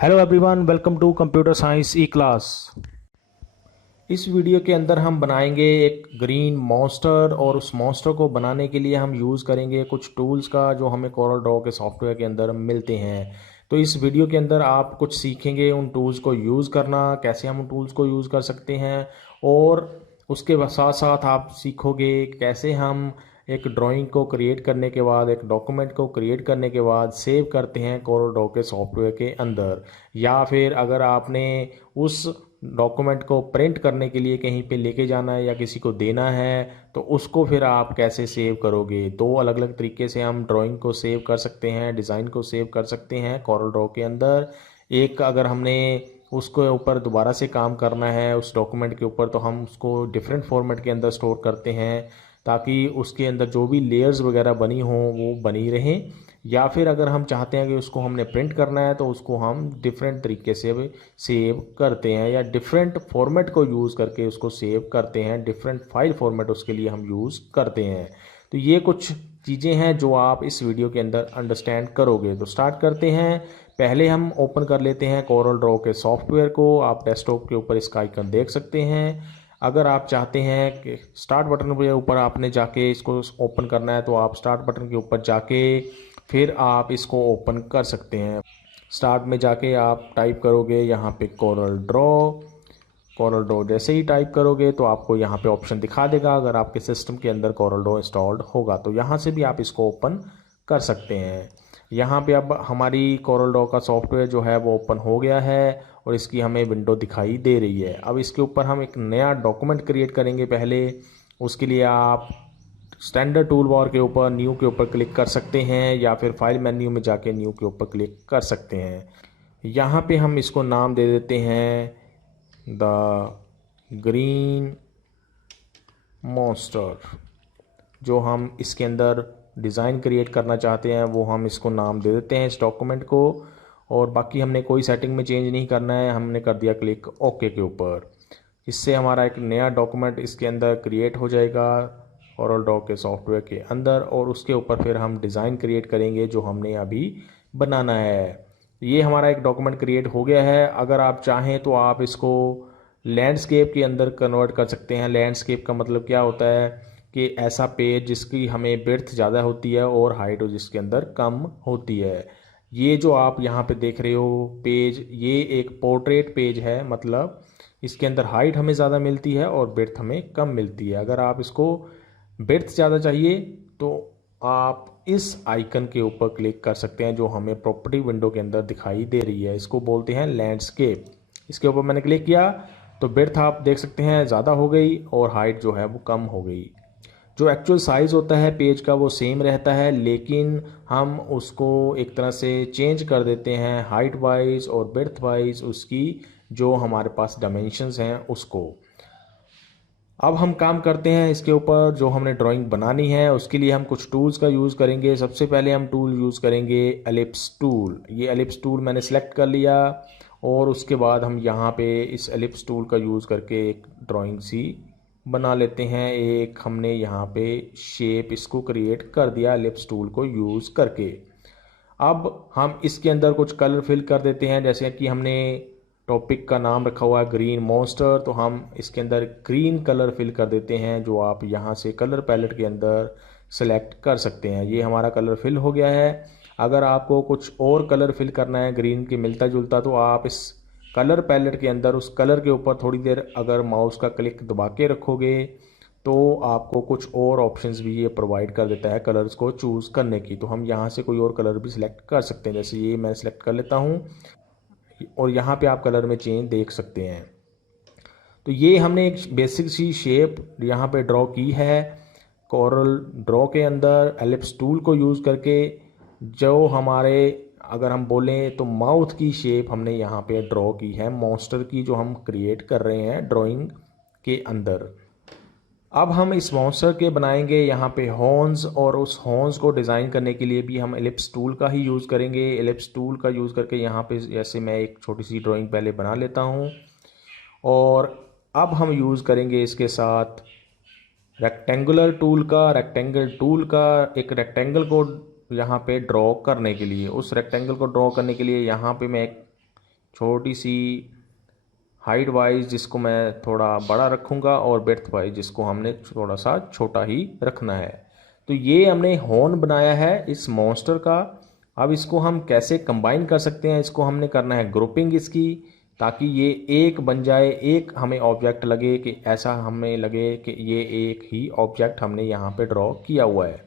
Hello everyone, welcome to computer science e class. इस video के अंदर हम बनाएंगे एक ग्रीन मॉन्स्टर और उस मॉन्स्टर को बनाने के लिए हम यूज़ करेंगे कुछ टूल्स का जो हमें कोरल ड्रॉ के सॉफ्टवेयर के अंदर मिलते हैं। तो इस वीडियो के अंदर आप कुछ सीखेंगे उन टूल्स को यूज़ करना, कैसे हम उन टूल्स को यूज़ कर सकते हैं, और उसके साथ साथ आप सीखोगे कैसे हम एक ड्राइंग को क्रिएट करने के बाद, एक डॉक्यूमेंट को क्रिएट करने के बाद सेव करते हैं कोरल ड्रॉ के सॉफ्टवेयर के अंदर। या फिर अगर आपने उस डॉक्यूमेंट को प्रिंट करने के लिए कहीं पे लेके जाना है या किसी को देना है, तो उसको फिर आप कैसे सेव करोगे। दो अलग अलग तरीके से हम ड्राइंग को सेव कर सकते हैं, डिज़ाइन को सेव कर सकते हैं कोरल ड्रॉ के अंदर। एक अगर हमने उसके ऊपर दोबारा से काम करना है उस डॉक्यूमेंट के ऊपर, तो हम उसको डिफरेंट फॉर्मेट के अंदर स्टोर करते हैं ताकि उसके अंदर जो भी लेयर्स वगैरह बनी हों वो बनी रहें। या फिर अगर हम चाहते हैं कि उसको हमने प्रिंट करना है तो उसको हम डिफरेंट तरीके से सेव करते हैं या डिफरेंट फॉर्मेट को यूज़ करके उसको सेव करते हैं, डिफरेंट फाइल फॉर्मेट उसके लिए हम यूज़ करते हैं। तो ये कुछ चीज़ें हैं जो आप इस वीडियो के अंदर अंडरस्टैंड करोगे। तो स्टार्ट करते हैं। पहले हम ओपन कर लेते हैं कोरल ड्रॉ के सॉफ्टवेयर को। आप डेस्कटॉप के ऊपर इसका आइकन देख सकते हैं। अगर आप चाहते हैं कि स्टार्ट बटन के ऊपर आपने जाके इसको ओपन करना है, तो आप स्टार्ट बटन के ऊपर जाके फिर आप इसको ओपन कर सकते हैं। स्टार्ट में जाके आप टाइप करोगे यहाँ पे कोरल ड्रॉ। कोरल ड्रॉ जैसे ही टाइप करोगे तो आपको यहाँ पे ऑप्शन दिखा देगा। अगर आपके सिस्टम के अंदर कोरल ड्रॉ इंस्टॉल्ड होगा तो यहाँ से भी आप इसको ओपन कर सकते हैं। यहाँ पे अब हमारी कोरल ड्रॉ का सॉफ्टवेयर जो है वो ओपन हो गया है और इसकी हमें विंडो दिखाई दे रही है। अब इसके ऊपर हम एक नया डॉक्यूमेंट क्रिएट करेंगे। पहले उसके लिए आप स्टैंडर्ड टूल बार के ऊपर न्यू के ऊपर क्लिक कर सकते हैं या फिर फाइल मेन्यू में जाके न्यू के ऊपर क्लिक कर सकते हैं। यहाँ पे हम इसको नाम दे देते हैं द ग्रीन मॉन्स्टर। जो हम इसके अंदर डिज़ाइन क्रिएट करना चाहते हैं वो हम इसको नाम दे देते हैं इस डॉक्यूमेंट को। और बाकी हमने कोई सेटिंग में चेंज नहीं करना है, हमने कर दिया क्लिक ओके के ऊपर। इससे हमारा एक नया डॉक्यूमेंट इसके अंदर क्रिएट हो जाएगा कोरल ड्रॉ के सॉफ्टवेयर के अंदर, और उसके ऊपर फिर हम डिज़ाइन क्रिएट करेंगे जो हमने अभी बनाना है। ये हमारा एक डॉक्यूमेंट क्रिएट हो गया है। अगर आप चाहें तो आप इसको लैंडस्केप के अंदर कन्वर्ट कर सकते हैं। लैंडस्केप का मतलब क्या होता है कि ऐसा पेज जिसकी हमें विड्थ ज़्यादा होती है और हाइट जिसके अंदर कम होती है। ये जो आप यहाँ पे देख रहे हो पेज, ये एक पोर्ट्रेट पेज है। मतलब इसके अंदर हाइट हमें ज़्यादा मिलती है और विड्थ हमें कम मिलती है। अगर आप इसको विड्थ ज़्यादा चाहिए तो आप इस आइकन के ऊपर क्लिक कर सकते हैं जो हमें प्रॉपर्टी विंडो के अंदर दिखाई दे रही है। इसको बोलते हैं लैंडस्केप। इसके ऊपर मैंने क्लिक किया तो विड्थ आप देख सकते हैं ज़्यादा हो गई और हाइट जो है वो कम हो गई। जो एक्चुअल साइज़ होता है पेज का वो सेम रहता है, लेकिन हम उसको एक तरह से चेंज कर देते हैं हाइट वाइज और विड्थ वाइज, उसकी जो हमारे पास डायमेंशंस हैं उसको। अब हम काम करते हैं इसके ऊपर। जो हमने ड्राइंग बनानी है उसके लिए हम कुछ टूल्स का यूज़ करेंगे। सबसे पहले हम टूल यूज़ करेंगे एलिप्स टूल। ये एलिप्स टूल मैंने सेलेक्ट कर लिया और उसके बाद हम यहाँ पे इस एलिप्स टूल का यूज़ करके एक ड्राइंग सी बना लेते हैं। एक हमने यहाँ पे शेप इसको क्रिएट कर दिया एलिप्स टूल को यूज़ करके। अब हम इसके अंदर कुछ कलर फिल कर देते हैं। जैसे कि हमने टॉपिक का नाम रखा हुआ है ग्रीन मॉन्स्टर, तो हम इसके अंदर ग्रीन कलर फिल कर देते हैं जो आप यहाँ से कलर पैलेट के अंदर सेलेक्ट कर सकते हैं। ये हमारा कलर फिल हो गया है। अगर आपको कुछ और कलर फिल करना है ग्रीन के मिलता जुलता, तो आप इस कलर पैलेट के अंदर उस कलर के ऊपर थोड़ी देर अगर माउस का क्लिक दबा के रखोगे तो आपको कुछ और ऑप्शंस भी ये प्रोवाइड कर देता है कलर्स को चूज़ करने की। तो हम यहाँ से कोई और कलर भी सिलेक्ट कर सकते हैं। जैसे ये मैं सिलेक्ट कर लेता हूँ और यहाँ पे आप कलर में चेंज देख सकते हैं। तो ये हमने एक बेसिक सी शेप यहाँ पे ड्रॉ की है कोरल ड्रॉ के अंदर एलिप्स टूल को यूज़ करके। जो हमारे अगर हम बोलें तो माउथ की शेप हमने यहाँ पे ड्रॉ की है मॉन्स्टर की, जो हम क्रिएट कर रहे हैं ड्राइंग के अंदर। अब हम इस मॉन्स्टर के बनाएंगे यहाँ पे हॉर्न्स, और उस हॉर्न्स को डिज़ाइन करने के लिए भी हम एलिप्स टूल का ही यूज़ करेंगे। एलिप्स टूल का यूज़ करके यहाँ पे जैसे मैं एक छोटी सी ड्राइंग पहले बना लेता हूँ, और अब हम यूज़ करेंगे इसके साथ रेक्टेंगुलर टूल का। रेक्टेंगल टूल का एक रेक्टेंगल को यहाँ पे ड्रॉ करने के लिए, उस रेक्टेंगल को ड्रॉ करने के लिए यहाँ पे मैं एक छोटी सी हाइट वाइज जिसको मैं थोड़ा बड़ा रखूँगा और विड्थ वाइज जिसको हमने थोड़ा सा छोटा ही रखना है। तो ये हमने हॉर्न बनाया है इस मॉन्स्टर का। अब इसको हम कैसे कंबाइन कर सकते हैं, इसको हमने करना है ग्रुपिंग इसकी, ताकि ये एक बन जाए, एक हमें ऑब्जेक्ट लगे कि ऐसा हमें लगे कि ये एक ही ऑब्जेक्ट हमने यहाँ पे ड्रॉ किया हुआ है।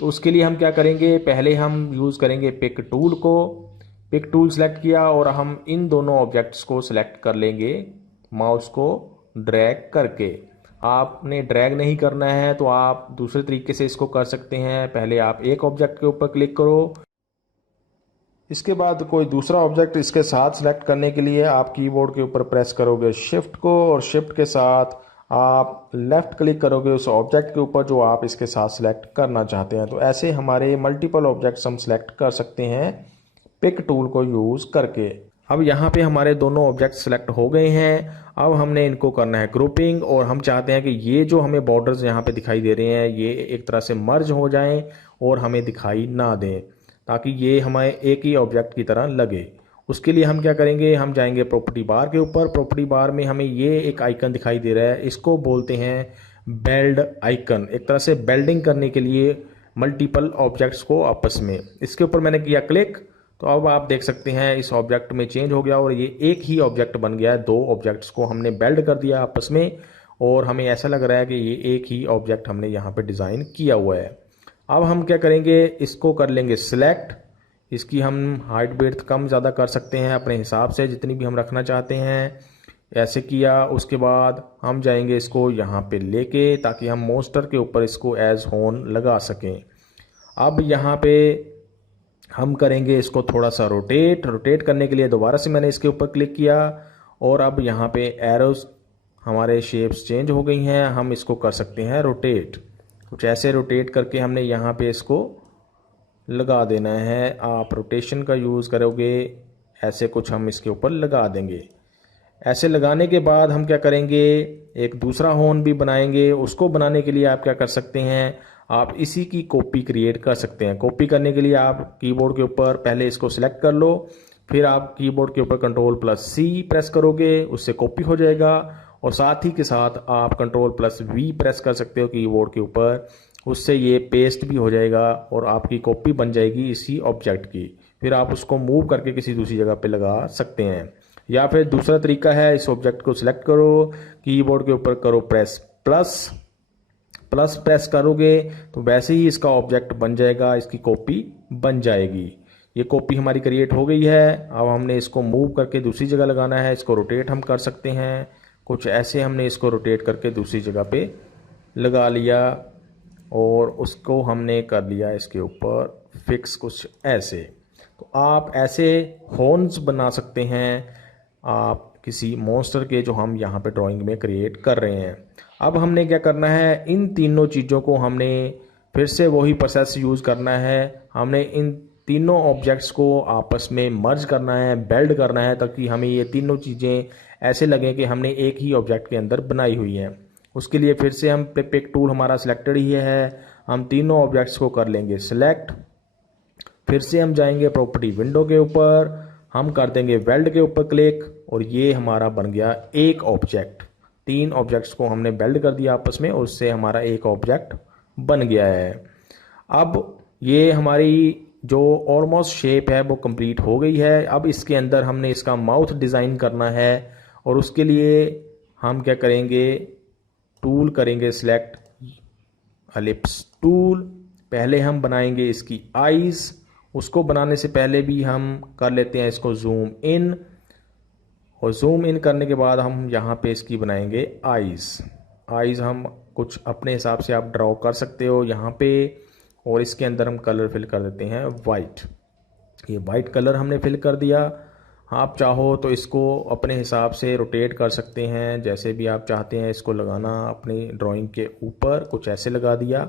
तो उसके लिए हम क्या करेंगे, पहले हम यूज़ करेंगे पिक टूल को। पिक टूल सेलेक्ट किया और हम इन दोनों ऑब्जेक्ट्स को सिलेक्ट कर लेंगे माउस को ड्रैग करके। आपने ड्रैग नहीं करना है तो आप दूसरे तरीके से इसको कर सकते हैं। पहले आप एक ऑब्जेक्ट के ऊपर क्लिक करो, इसके बाद कोई दूसरा ऑब्जेक्ट इसके साथ सेलेक्ट करने के लिए आप कीबोर्ड के ऊपर प्रेस करोगे शिफ्ट को, और शिफ्ट के साथ आप लेफ़्ट क्लिक करोगे उस ऑब्जेक्ट के ऊपर जो आप इसके साथ सेलेक्ट करना चाहते हैं। तो ऐसे हमारे मल्टीपल ऑब्जेक्ट्स हम सेलेक्ट कर सकते हैं पिक टूल को यूज़ करके। अब यहाँ पे हमारे दोनों ऑब्जेक्ट सेलेक्ट हो गए हैं। अब हमने इनको करना है ग्रुपिंग, और हम चाहते हैं कि ये जो हमें बॉर्डर्स यहाँ पे दिखाई दे रहे हैं ये एक तरह से मर्ज हो जाएं और हमें दिखाई ना दें, ताकि ये हमें एक ही ऑब्जेक्ट की तरह लगे। उसके लिए हम क्या करेंगे, हम जाएंगे प्रॉपर्टी बार के ऊपर। प्रॉपर्टी बार में हमें ये एक आइकन दिखाई दे रहा है, इसको बोलते हैं बेल्ड आइकन। एक तरह से बेल्डिंग करने के लिए मल्टीपल ऑब्जेक्ट्स को आपस में, इसके ऊपर मैंने किया क्लिक, तो अब आप देख सकते हैं इस ऑब्जेक्ट में चेंज हो गया और ये एक ही ऑब्जेक्ट बन गया है। दो ऑब्जेक्ट्स को हमने बेल्ड कर दिया आपस में और हमें ऐसा लग रहा है कि ये एक ही ऑब्जेक्ट हमने यहाँ पे डिज़ाइन किया हुआ है। अब हम क्या करेंगे, इसको कर लेंगे सिलेक्ट। इसकी हम हाइट विड्थ कम ज़्यादा कर सकते हैं अपने हिसाब से, जितनी भी हम रखना चाहते हैं। ऐसे किया, उसके बाद हम जाएंगे इसको यहाँ पे लेके, ताकि हम मॉन्स्टर के ऊपर इसको एज हॉर्न लगा सकें। अब यहाँ पे हम करेंगे इसको थोड़ा सा रोटेट करने के लिए दोबारा से मैंने इसके ऊपर क्लिक किया, और अब यहाँ पे एरोस हमारे शेप्स चेंज हो गई हैं। हम इसको कर सकते हैं रोटेट, कुछ ऐसे रोटेट करके हमने यहाँ पे इसको लगा देना है। आप रोटेशन का यूज़ करोगे, ऐसे कुछ हम इसके ऊपर लगा देंगे। ऐसे लगाने के बाद हम क्या करेंगे, एक दूसरा हॉर्न भी बनाएंगे। उसको बनाने के लिए आप क्या कर सकते हैं, आप इसी की कॉपी क्रिएट कर सकते हैं। कॉपी करने के लिए आप कीबोर्ड के ऊपर पहले इसको सिलेक्ट कर लो, फिर आप कीबोर्ड के ऊपर Ctrl+C प्रेस करोगे, उससे कॉपी हो जाएगा। और साथ ही के साथ आप Ctrl+V प्रेस कर सकते हो कीबोर्ड के ऊपर, उससे ये पेस्ट भी हो जाएगा और आपकी कॉपी बन जाएगी इसी ऑब्जेक्ट की। फिर आप उसको मूव करके किसी दूसरी जगह पे लगा सकते हैं। या फिर दूसरा तरीका है, इस ऑब्जेक्ट को सिलेक्ट करो, कीबोर्ड के ऊपर करो प्लस प्रेस करोगे तो वैसे ही इसका ऑब्जेक्ट बन जाएगा, इसकी कॉपी बन जाएगी। ये कॉपी हमारी क्रिएट हो गई है। अब हमने इसको मूव करके दूसरी जगह लगाना है। इसको रोटेट हम कर सकते हैं, कुछ ऐसे हमने इसको रोटेट करके दूसरी जगह पे लगा लिया और उसको हमने कर लिया इसके ऊपर फिक्स, कुछ ऐसे। तो आप ऐसे हॉर्न्स बना सकते हैं आप किसी मॉन्स्टर के, जो हम यहाँ पे ड्राइंग में क्रिएट कर रहे हैं। अब हमने क्या करना है, इन तीनों चीज़ों को हमने फिर से वही प्रोसेस यूज़ करना है। हमने इन तीनों ऑब्जेक्ट्स को आपस में मर्ज करना है, बेल्ड करना है, ताकि हमें ये तीनों चीज़ें ऐसे लगें कि हमने एक ही ऑब्जेक्ट के अंदर बनाई हुई हैं। उसके लिए फिर से हम पिक टूल हमारा सिलेक्टेड ही है, हम तीनों ऑब्जेक्ट्स को कर लेंगे सिलेक्ट। फिर से हम जाएंगे प्रॉपर्टी विंडो के ऊपर, हम कर देंगे वेल्ड के ऊपर क्लिक, और ये हमारा बन गया एक ऑब्जेक्ट। तीन ऑब्जेक्ट्स को हमने वेल्ड कर दिया आपस में और उससे हमारा एक ऑब्जेक्ट बन गया है। अब ये हमारी जो ऑलमोस्ट शेप है वो कंप्लीट हो गई है। अब इसके अंदर हमने इसका माउथ डिज़ाइन करना है, और उसके लिए हम क्या करेंगे, टूल करेंगे सिलेक्ट, एलिप्स टूल। पहले हम बनाएंगे इसकी आईज़। उसको बनाने से पहले भी हम कर लेते हैं इसको जूम इन, और जूम इन करने के बाद हम यहाँ पे इसकी बनाएंगे आईज़ हम कुछ अपने हिसाब से आप ड्रॉ कर सकते हो यहाँ पे। और इसके अंदर हम कलर फिल कर देते हैं वाइट। ये वाइट कलर हमने फिल कर दिया। आप चाहो तो इसको अपने हिसाब से रोटेट कर सकते हैं, जैसे भी आप चाहते हैं इसको लगाना अपनी ड्राइंग के ऊपर, कुछ ऐसे लगा दिया।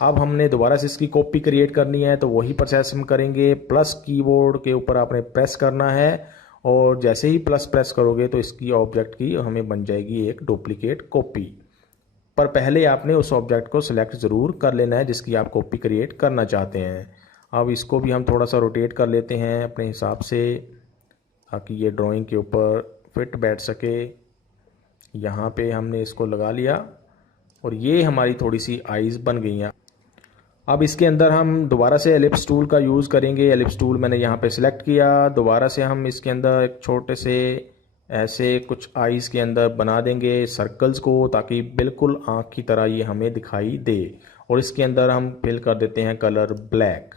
अब हमने दोबारा से इसकी कॉपी क्रिएट करनी है, तो वही प्रोसेस हम करेंगे। प्लस कीबोर्ड के ऊपर आपने प्रेस करना है, और जैसे ही प्लस प्रेस करोगे तो इसकी ऑब्जेक्ट की हमें बन जाएगी एक डुप्लीकेट कॉपी। पर पहले आपने उस ऑब्जेक्ट को सिलेक्ट ज़रूर कर लेना है जिसकी आप कॉपी क्रिएट करना चाहते हैं। अब इसको भी हम थोड़ा सा रोटेट कर लेते हैं अपने हिसाब से, ताकि ये ड्राइंग के ऊपर फिट बैठ सके। यहाँ पे हमने इसको लगा लिया और ये हमारी थोड़ी सी आइज़ बन गई हैं। अब इसके अंदर हम दोबारा से एलिप्स टूल का यूज़ करेंगे। एलिप्स टूल मैंने यहाँ पे सिलेक्ट किया। दोबारा से हम इसके अंदर एक छोटे से ऐसे कुछ आइज़ के अंदर बना देंगे सर्कल्स को, ताकि बिल्कुल आँख की तरह ये हमें दिखाई दे। और इसके अंदर हम फिल कर देते हैं कलर ब्लैक।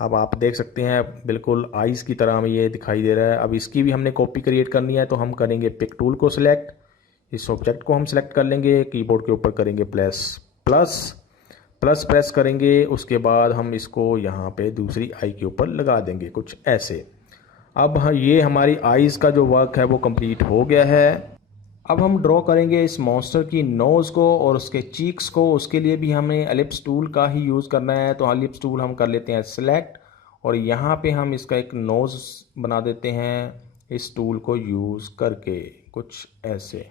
अब आप देख सकते हैं बिल्कुल आइज़ की तरह हमें ये दिखाई दे रहा है। अब इसकी भी हमने कॉपी क्रिएट करनी है, तो हम करेंगे पिक टूल को सिलेक्ट। इस ऑब्जेक्ट को हम सिलेक्ट कर लेंगे, कीबोर्ड के ऊपर करेंगे प्लस प्रेस करेंगे। उसके बाद हम इसको यहाँ पे दूसरी आई के ऊपर लगा देंगे कुछ ऐसे। अब ये हमारी आइज़ का जो वर्क है वो कंप्लीट हो गया है। अब हम ड्रॉ करेंगे इस मॉन्स्टर की नोज़ को और उसके चीक्स को। उसके लिए भी हमें एलिप्स टूल का ही यूज़ करना है, तो एलिप्स टूल हम कर लेते हैं सिलेक्ट और यहाँ पे हम इसका एक नोज़ बना देते हैं इस टूल को यूज़ करके कुछ ऐसे।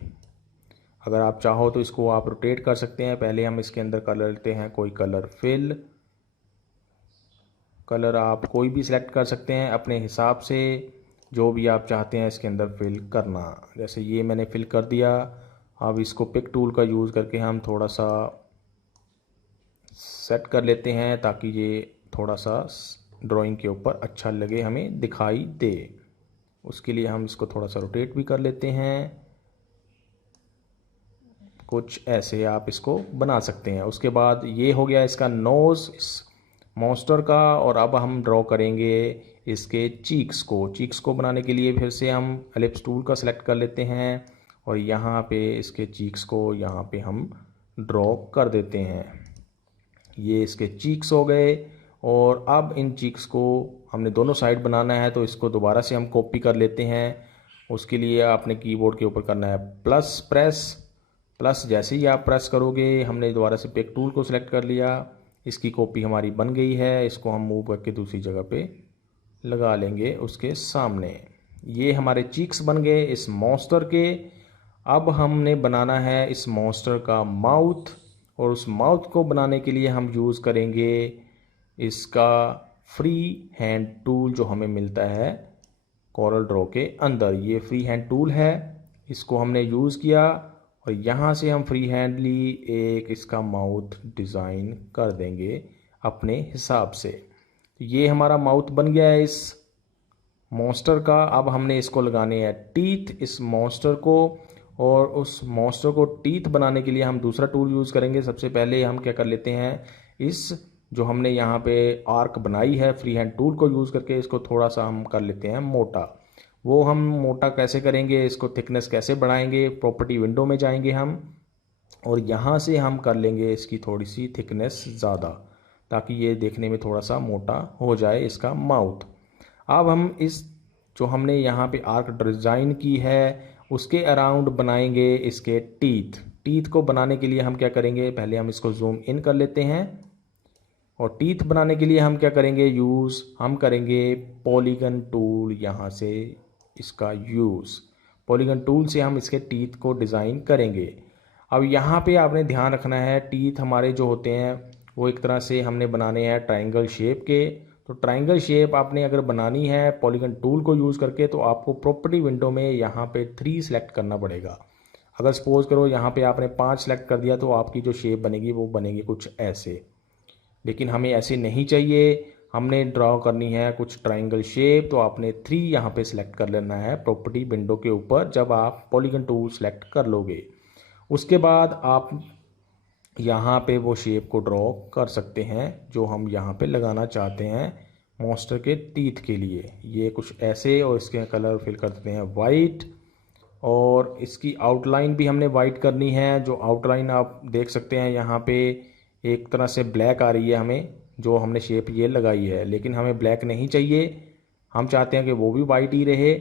अगर आप चाहो तो इसको आप रोटेट कर सकते हैं। पहले हम इसके अंदर कलर लेते हैं कोई कलर फिल। कलर आप कोई भी सिलेक्ट कर सकते हैं अपने हिसाब से, जो भी आप चाहते हैं इसके अंदर फिल करना। जैसे ये मैंने फिल कर दिया। अब इसको पिक टूल का यूज़ करके हम थोड़ा सा सेट कर लेते हैं, ताकि ये थोड़ा सा ड्राइंग के ऊपर अच्छा लगे, हमें दिखाई दे। उसके लिए हम इसको थोड़ा सा रोटेट भी कर लेते हैं कुछ ऐसे। आप इसको बना सकते हैं। उसके बाद ये हो गया इसका नोज़ इस मॉन्स्टर का। और अब हम ड्रॉ करेंगे इसके चीक्स को। चीक्स को बनाने के लिए फिर से हम एलिप्स टूल का सिलेक्ट कर लेते हैं और यहाँ पे इसके चीक्स को यहाँ पे हम ड्रॉ कर देते हैं। ये इसके चीक्स हो गए। और अब इन चीक्स को हमने दोनों साइड बनाना है, तो इसको दोबारा से हम कॉपी कर लेते हैं। उसके लिए आपने कीबोर्ड के ऊपर करना है प्लस जैसे ही आप प्रेस करोगे, हमने दोबारा से पिक टूल को सिलेक्ट कर लिया। इसकी कॉपी हमारी बन गई है। इसको हम मूव करके दूसरी जगह पे लगा लेंगे उसके सामने। ये हमारे चीक्स बन गए इस मॉन्स्टर के। अब हमने बनाना है इस मॉन्स्टर का माउथ, और उस माउथ को बनाने के लिए हम यूज़ करेंगे इसका फ्री हैंड टूल जो हमें मिलता है कोरल ड्रॉ के अंदर। ये फ्री हैंड टूल है, इसको हमने यूज़ किया और यहाँ से हम फ्री हैंडली एक इसका माउथ डिज़ाइन कर देंगे अपने हिसाब से। ये हमारा माउथ बन गया है इस मॉन्स्टर का। अब हमने इसको लगाने हैं टीथ इस मॉन्स्टर को, और उस मॉन्स्टर को टीथ बनाने के लिए हम दूसरा टूल यूज़ करेंगे। सबसे पहले हम क्या कर लेते हैं, इस जो हमने यहाँ पे आर्क बनाई है फ्री हैंड टूल को यूज़ करके, इसको थोड़ा सा हम कर लेते हैं मोटा। वो हम मोटा कैसे करेंगे, इसको थिकनेस कैसे बढ़ाएंगे, प्रॉपर्टी विंडो में जाएंगे हम और यहाँ से हम कर लेंगे इसकी थोड़ी सी थिकनेस ज़्यादा, ताकि ये देखने में थोड़ा सा मोटा हो जाए इसका माउथ। अब हम इस जो हमने यहाँ पे आर्क डिज़ाइन की है उसके अराउंड बनाएंगे इसके टीथ को बनाने के लिए हम क्या करेंगे, पहले हम इसको जूम इन कर लेते हैं और टीथ बनाने के लिए हम क्या करेंगे, हम करेंगे पॉलीगन टूल। यहाँ से इसका पॉलीगन टूल से हम इसके टीथ को डिज़ाइन करेंगे। अब यहाँ पे आपने ध्यान रखना है, टीथ हमारे जो होते हैं वो एक तरह से हमने बनाने हैं ट्रायंगल शेप के। तो ट्रायंगल शेप आपने अगर बनानी है पॉलीगन टूल को यूज़ करके, तो आपको प्रॉपर्टी विंडो में यहाँ पे 3 सेलेक्ट करना पड़ेगा। अगर सपोज करो यहाँ पे आपने 5 सेलेक्ट कर दिया, तो आपकी जो शेप बनेगी वो बनेगी कुछ ऐसे। लेकिन हमें ऐसे नहीं चाहिए, हमने ड्रॉ करनी है कुछ ट्रायंगल शेप। तो आपने 3 यहाँ पे सिलेक्ट कर लेना है प्रॉपर्टी विंडो के ऊपर जब आप पॉलीगन टूल सेलेक्ट कर लोगे। उसके बाद आप यहाँ पे वो शेप को ड्रॉ कर सकते हैं जो हम यहाँ पे लगाना चाहते हैं मॉन्स्टर के टीथ के लिए। ये कुछ ऐसे, और इसके कलर फिल कर देते हैं वाइट, और इसकी आउटलाइन भी हमने वाइट करनी है। जो आउटलाइन आप देख सकते हैं यहाँ पे एक तरह से ब्लैक आ रही है हमें, जो हमने शेप ये लगाई है, लेकिन हमें ब्लैक नहीं चाहिए, हम चाहते हैं कि वो भी वाइट ही रहे।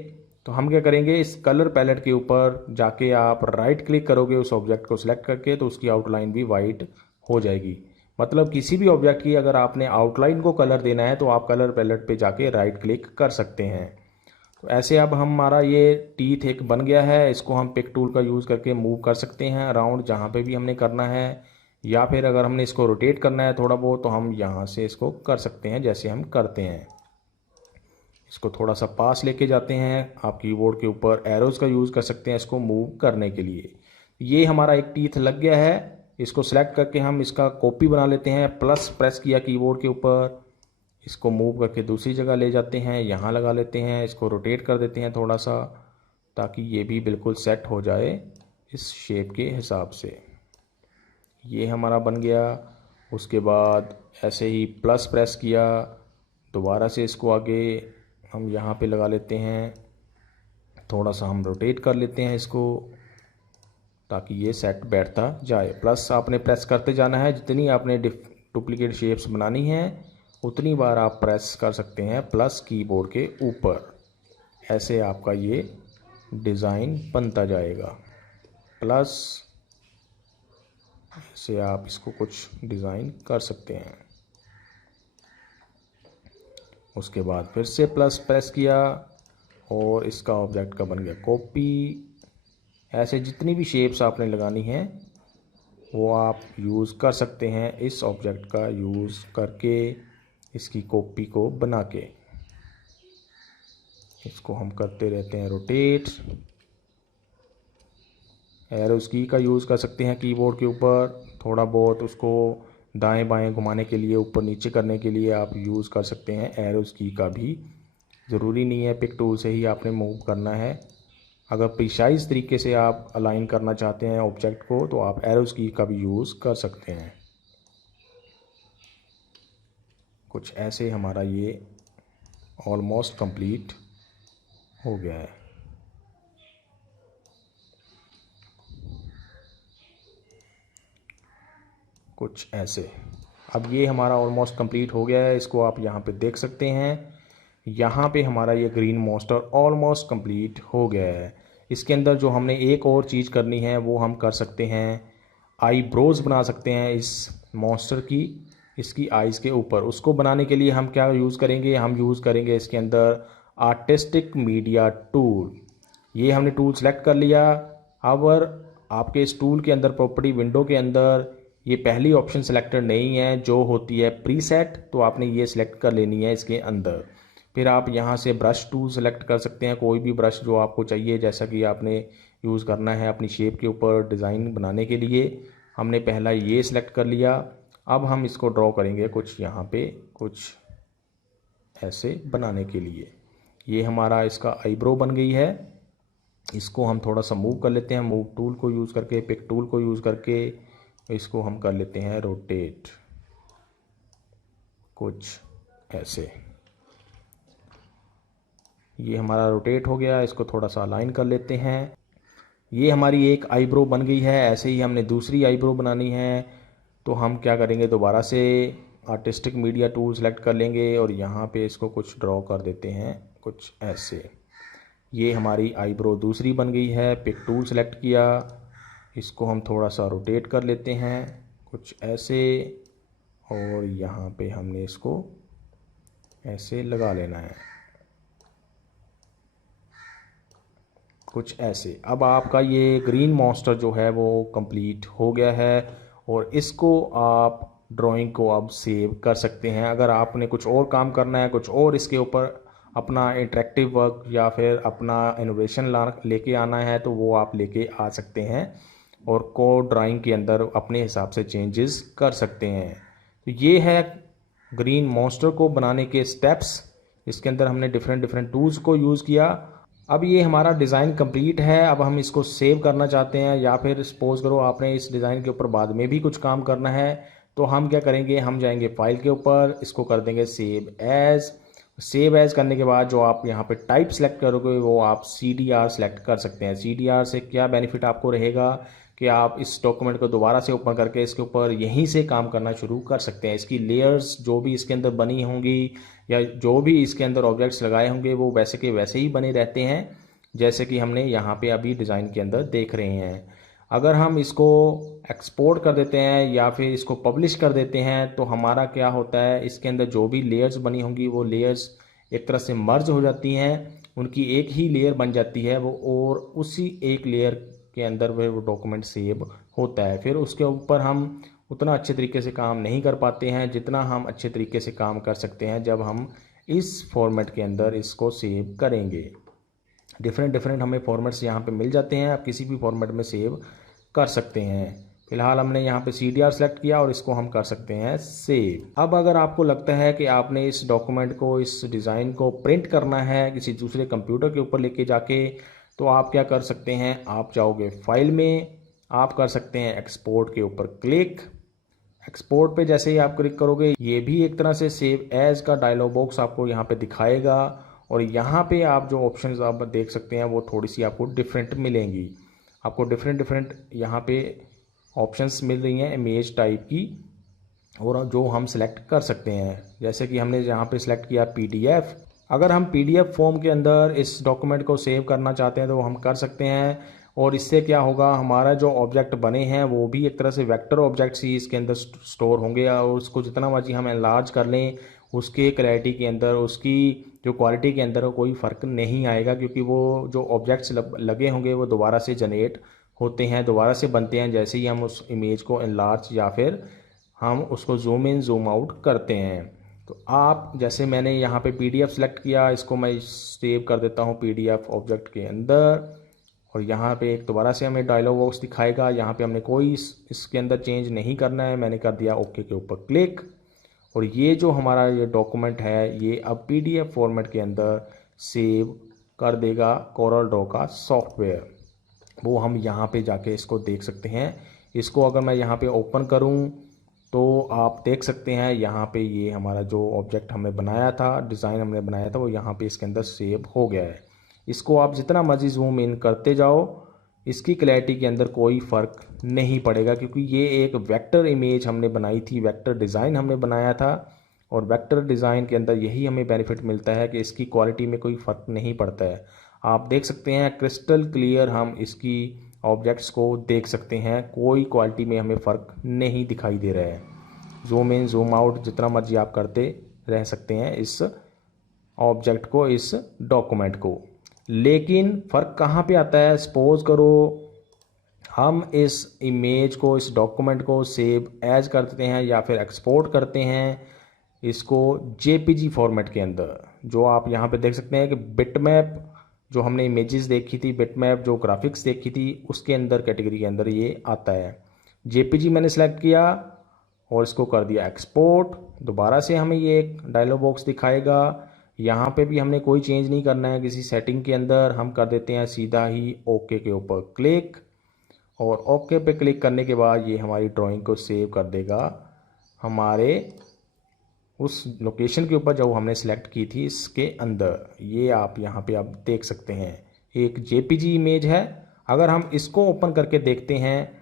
तो हम क्या करेंगे, इस कलर पैलेट के ऊपर जाके आप राइट क्लिक करोगे उस ऑब्जेक्ट को सिलेक्ट करके, तो उसकी आउटलाइन भी वाइट हो जाएगी। मतलब किसी भी ऑब्जेक्ट की अगर आपने आउटलाइन को कलर देना है तो आप कलर पैलेट पे जाके राइट क्लिक कर सकते हैं। तो ऐसे अब हमारा ये टीथ एक बन गया है। इसको हम पिक टूल का यूज़ करके मूव कर सकते हैं अराउंड जहाँ पे भी हमने करना है, या फिर अगर हमने इसको रोटेट करना है थोड़ा बहुत, तो हम यहाँ से इसको कर सकते हैं जैसे हम करते हैं। इसको थोड़ा सा पास लेके जाते हैं। आप कीबोर्ड के ऊपर एरोज़ का यूज़ कर सकते हैं इसको मूव करने के लिए। ये हमारा एक टीथ लग गया है। इसको सेलेक्ट करके हम इसका कॉपी बना लेते हैं। प्लस प्रेस किया कीबोर्ड के ऊपर, इसको मूव करके दूसरी जगह ले जाते हैं, यहाँ लगा लेते हैं। इसको रोटेट कर देते हैं थोड़ा सा, ताकि ये भी बिल्कुल सेट हो जाए इस शेप के हिसाब से। ये हमारा बन गया। उसके बाद ऐसे ही प्लस प्रेस किया, दोबारा से इसको आगे हम यहाँ पे लगा लेते हैं। थोड़ा सा हम रोटेट कर लेते हैं इसको, ताकि ये सेट बैठता जाए। प्लस आपने प्रेस करते जाना है। जितनी आपने डुप्लीकेट शेप्स बनानी है उतनी बार आप प्रेस कर सकते हैं प्लस कीबोर्ड के ऊपर। ऐसे आपका ये डिज़ाइन बनता जाएगा। प्लस से आप इसको कुछ डिज़ाइन कर सकते हैं। उसके बाद फिर से प्लस प्रेस किया और इसका ऑब्जेक्ट का बन गया कॉपी। ऐसे जितनी भी शेप्स आपने लगानी है वो आप यूज़ कर सकते हैं इस ऑब्जेक्ट का यूज़ करके, इसकी कॉपी को बना के। इसको हम करते रहते हैं रोटेट। एरोज़ की का यूज़ कर सकते हैं कीबोर्ड के ऊपर, थोड़ा बहुत उसको दाएं बाएं घुमाने के लिए, ऊपर नीचे करने के लिए आप यूज़ कर सकते हैं एरोज़ की का भी। ज़रूरी नहीं है पिक टूल से ही आपने मूव करना है। अगर प्रिसाइज तरीके से आप अलाइन करना चाहते हैं ऑब्जेक्ट को तो आप एरोज़ की का भी यूज़ कर सकते हैं। कुछ ऐसे हमारा ये ऑलमोस्ट कंप्लीट हो गया है। कुछ ऐसे। अब ये हमारा ऑलमोस्ट कंप्लीट हो गया है। इसको आप यहाँ पे देख सकते हैं। यहाँ पे हमारा ये ग्रीन मॉन्स्टर ऑलमोस्ट कंप्लीट हो गया है। इसके अंदर जो हमने एक और चीज़ करनी है वो हम कर सकते हैं, आईब्रोज बना सकते हैं इस मॉन्स्टर की, इसकी आइज़ के ऊपर। उसको बनाने के लिए हम क्या यूज़ करेंगे, हम यूज़ करेंगे इसके अंदर आर्टिस्टिक मीडिया टूल। ये हमने टूल सेलेक्ट कर लिया। अब आपके इस टूल के अंदर प्रॉपर्टी विंडो के अंदर ये पहली ऑप्शन सेलेक्टेड नहीं है जो होती है प्रीसेट, तो आपने ये सिलेक्ट कर लेनी है इसके अंदर। फिर आप यहाँ से ब्रश टूल सेलेक्ट कर सकते हैं, कोई भी ब्रश जो आपको चाहिए, जैसा कि आपने यूज़ करना है अपनी शेप के ऊपर डिज़ाइन बनाने के लिए। हमने पहला ये सिलेक्ट कर लिया। अब हम इसको ड्रॉ करेंगे कुछ यहाँ पे, कुछ ऐसे बनाने के लिए। ये हमारा इसका आईब्रो बन गई है। इसको हम थोड़ा सा मूव कर लेते हैं, मूव टूल को यूज़ करके, पिक टूल को यूज़ करके इसको हम कर लेते हैं रोटेट, कुछ ऐसे। ये हमारा रोटेट हो गया। इसको थोड़ा सा अलाइन कर लेते हैं। ये हमारी एक आईब्रो बन गई है। ऐसे ही हमने दूसरी आईब्रो बनानी है, तो हम क्या करेंगे, दोबारा से आर्टिस्टिक मीडिया टूल सेलेक्ट कर लेंगे और यहाँ पे इसको कुछ ड्रॉ कर देते हैं, कुछ ऐसे। ये हमारी आईब्रो दूसरी बन गई है। पिक टूल सेलेक्ट किया, इसको हम थोड़ा सा रोटेट कर लेते हैं, कुछ ऐसे। और यहाँ पे हमने इसको ऐसे लगा लेना है, कुछ ऐसे। अब आपका ये ग्रीन मॉन्स्टर जो है वो कंप्लीट हो गया है और इसको आप ड्राइंग को अब सेव कर सकते हैं। अगर आपने कुछ और काम करना है, कुछ और इसके ऊपर अपना इंटरेक्टिव वर्क या फिर अपना इनोवेशन लेके आना है, तो वो आप लेके आ सकते हैं और कोड ड्राइंग के अंदर अपने हिसाब से चेंजेस कर सकते हैं। तो ये है ग्रीन मॉन्स्टर को बनाने के स्टेप्स। इसके अंदर हमने डिफरेंट टूल्स को यूज़ किया। अब ये हमारा डिज़ाइन कंप्लीट है। अब हम इसको सेव करना चाहते हैं, या फिर सपोज करो आपने इस डिज़ाइन के ऊपर बाद में भी कुछ काम करना है, तो हम क्या करेंगे, हम जाएंगे फाइल के ऊपर, इसको कर देंगे सेव एज़। सेव एज़ करने के बाद जो आप यहाँ पे टाइप सेलेक्ट करोगे वो आप CDR सेलेक्ट कर सकते हैं। CDR से क्या बेनिफिट आपको रहेगा कि आप इस डॉक्यूमेंट को दोबारा से ओपन करके इसके ऊपर यहीं से काम करना शुरू कर सकते हैं। इसकी लेयर्स जो भी इसके अंदर बनी होंगी या जो भी इसके अंदर ऑब्जेक्ट्स लगाए होंगे वो वैसे के वैसे ही बने रहते हैं, जैसे कि हमने यहाँ पे अभी डिज़ाइन के अंदर देख रहे हैं। अगर हम इसको एक्सपोर्ट कर देते हैं या फिर इसको पब्लिश कर देते हैं तो हमारा क्या होता है, इसके अंदर जो भी लेयर्स बनी होंगी वो लेयर्स एक तरह से मर्ज हो जाती हैं, उनकी एक ही लेयर बन जाती है वो, और उसी एक लेयर के अंदर वो डॉक्यूमेंट सेव होता है। फिर उसके ऊपर हम उतना अच्छे तरीके से काम नहीं कर पाते हैं जितना हम अच्छे तरीके से काम कर सकते हैं जब हम इस फॉर्मेट के अंदर इसको सेव करेंगे। डिफरेंट हमें फॉर्मेट्स यहाँ पे मिल जाते हैं, आप किसी भी फॉर्मेट में सेव कर सकते हैं। फिलहाल हमने यहाँ पे CDR सेलेक्ट किया और इसको हम कर सकते हैं सेव। अब अगर आपको लगता है कि आपने इस डॉक्यूमेंट को, इस डिज़ाइन को प्रिंट करना है किसी दूसरे कंप्यूटर के ऊपर लेके जाके, तो आप क्या कर सकते हैं, आप जाओगे फाइल में, आप कर सकते हैं एक्सपोर्ट के ऊपर क्लिक। एक्सपोर्ट पे जैसे ही आप क्लिक करोगे ये भी एक तरह से सेव एज का डायलॉग बॉक्स आपको यहाँ पे दिखाएगा, और यहाँ पे आप जो ऑप्शंस आप देख सकते हैं वो थोड़ी सी आपको डिफरेंट मिलेंगी। आपको डिफरेंट यहाँ पे ऑप्शंस मिल रही हैं इमेज टाइप की, और जो हम सेलेक्ट कर सकते हैं। जैसे कि हमने यहाँ पे सिलेक्ट किया PDF। अगर हम PDF फॉर्म के अंदर इस डॉक्यूमेंट को सेव करना चाहते हैं तो हम कर सकते हैं, और इससे क्या होगा, हमारा जो ऑब्जेक्ट बने हैं वो भी एक तरह से वेक्टर ऑब्जेक्ट्स ही इसके अंदर स्टोर होंगे, और उसको जितना मर्जी हम एनलार्ज कर लें उसके क्लैरिटी के अंदर, उसकी जो क्वालिटी के अंदर कोई फ़र्क नहीं आएगा, क्योंकि वो जो ऑब्जेक्ट्स लगे होंगे वो दोबारा से जनरेट होते हैं, दोबारा से बनते हैं जैसे ही हम उस इमेज को एनलार्ज या फिर हम उसको जूम इन जूम आउट करते हैं। तो आप जैसे मैंने यहाँ पे PDF सेलेक्ट किया, इसको मैं सेव कर देता हूँ PDF ऑब्जेक्ट के अंदर, और यहाँ पे एक दोबारा से हमें डायलॉग बॉक्स दिखाएगा। यहाँ पे हमने कोई इसके अंदर चेंज नहीं करना है, मैंने कर दिया ओके के ऊपर क्लिक, और ये जो हमारा ये डॉक्यूमेंट है ये अब PDF फॉर्मेट के अंदर सेव कर देगा कोरल ड्रॉ का सॉफ्टवेयर। वो हम यहाँ पे जाके इसको देख सकते हैं। इसको अगर मैं यहाँ पे ओपन करूँ तो आप देख सकते हैं यहाँ पे ये हमारा जो ऑब्जेक्ट हमने बनाया था, डिज़ाइन हमने बनाया था, वो यहाँ पे इसके अंदर सेव हो गया है। इसको आप जितना मर्जी जूम इन करते जाओ, इसकी क्लैरिटी के अंदर कोई फ़र्क नहीं पड़ेगा, क्योंकि ये एक वेक्टर इमेज हमने बनाई थी, वेक्टर डिज़ाइन हमने बनाया था, और वेक्टर डिज़ाइन के अंदर यही हमें बेनिफिट मिलता है कि इसकी क्वालिटी में कोई फ़र्क नहीं पड़ता है। आप देख सकते हैं क्रिस्टल क्लियर हम इसकी ऑब्जेक्ट्स को देख सकते हैं, कोई क्वालिटी में हमें फ़र्क नहीं दिखाई दे रहा है। जूम इन जूम आउट जितना मर्जी आप करते रह सकते हैं इस ऑब्जेक्ट को, इस डॉक्यूमेंट को। लेकिन फ़र्क कहाँ पे आता है, सपोज करो हम इस इमेज को, इस डॉक्यूमेंट को सेव एज करते हैं या फिर एक्सपोर्ट करते हैं इसको JPG फॉर्मेट के अंदर, जो आप यहाँ पे देख सकते हैं कि बिटमैप जो हमने इमेजेस देखी थी, बिटमैप जो ग्राफिक्स देखी थी, उसके अंदर कैटेगरी के अंदर ये आता है। JPG मैंने सेलेक्ट किया और इसको कर दिया एक्सपोर्ट। दोबारा से हमें ये एक डायलॉग बॉक्स दिखाएगा। यहाँ पे भी हमने कोई चेंज नहीं करना है किसी सेटिंग के अंदर, हम कर देते हैं सीधा ही ओके के ऊपर क्लिक, और ओके पे क्लिक करने के बाद ये हमारी ड्राइंग को सेव कर देगा हमारे उस लोकेशन के ऊपर जो हमने सेलेक्ट की थी इसके अंदर। ये आप यहाँ पे आप देख सकते हैं एक JPG इमेज है। अगर हम इसको ओपन करके देखते हैं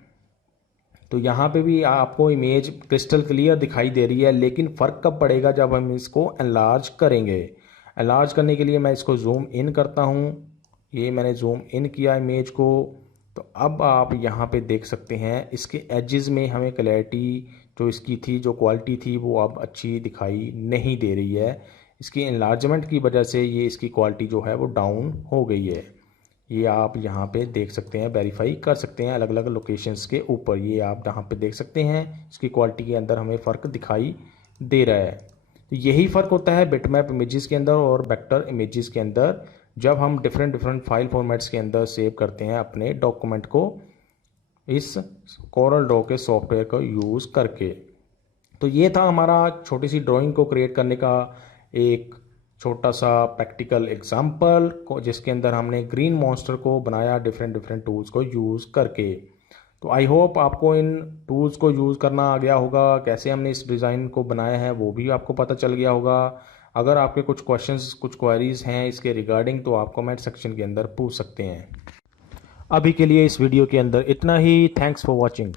तो यहाँ पे भी आपको इमेज क्रिस्टल क्लियर दिखाई दे रही है, लेकिन फ़र्क कब पड़ेगा, जब हम इसको एनलार्ज करेंगे। एनलार्ज करने के लिए मैं इसको जूम इन करता हूँ, ये मैंने जूम इन किया इमेज को, तो अब आप यहाँ पे देख सकते हैं इसके एजेस में हमें क्लैरिटी जो इसकी थी, जो क्वालिटी थी, वो अब अच्छी दिखाई नहीं दे रही है। इसकी एनलार्जमेंट की वजह से ये इसकी क्वालिटी जो है वो डाउन हो गई है। ये आप यहाँ पे देख सकते हैं, वेरीफाई कर सकते हैं अलग अलग लोकेशंस के ऊपर। ये आप यहाँ पे देख सकते हैं इसकी क्वालिटी के अंदर हमें फ़र्क दिखाई दे रहा है। तो यही फ़र्क होता है बिटमैप इमेजेस के अंदर और वेक्टर इमेजेस के अंदर, जब हम डिफरेंट फाइल फॉर्मेट्स के अंदर सेव करते हैं अपने डॉक्यूमेंट को इस कोरल ड्रॉ के सॉफ्टवेयर को यूज़ करके। तो ये था हमारा छोटी सी ड्राइंग को क्रिएट करने का एक छोटा सा प्रैक्टिकल एग्जाम्पल को, जिसके अंदर हमने ग्रीन मॉन्स्टर को बनाया डिफरेंट टूल्स को यूज़ करके। तो आई होप आपको इन टूल्स को यूज़ करना आ गया होगा, कैसे हमने इस डिज़ाइन को बनाया है वो भी आपको पता चल गया होगा। अगर आपके कुछ क्वेश्चंस, कुछ क्वेरीज हैं इसके रिगार्डिंग, तो आप कमेंट सेक्शन के अंदर पूछ सकते हैं। अभी के लिए इस वीडियो के अंदर इतना ही। Thanks for watching.